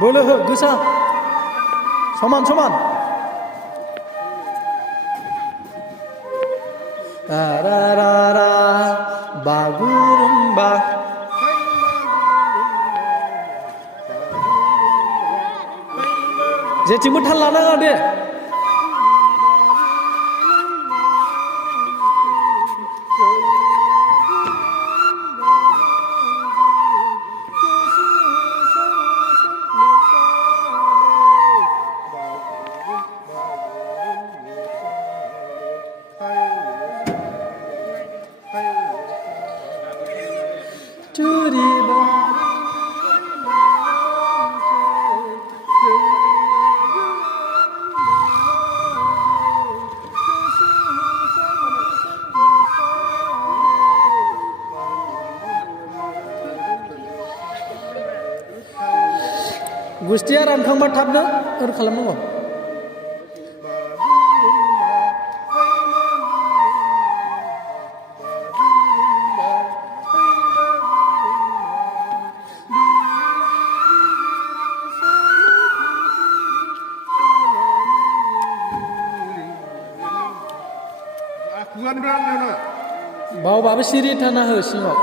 बोलो हो गोसा समान समान रा रा रा बागुरुम्बा जेथिंबो थाल लानाङा दे गुस्थिया रानखांबा थाबनो ओर खालामनांगौ बावबाबो सिरि थाना हो सिङाव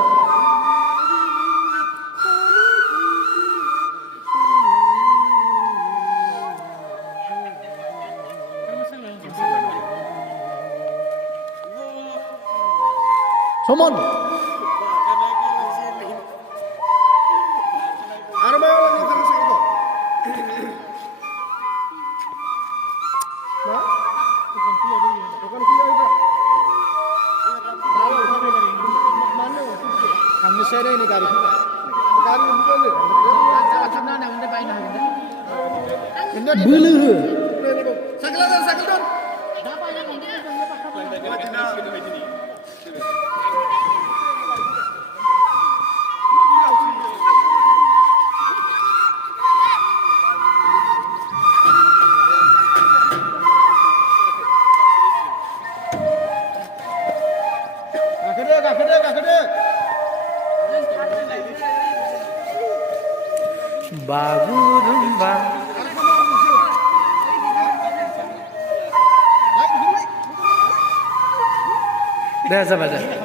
समान बोलो हो बागुरुम्बा दे जाबाय दे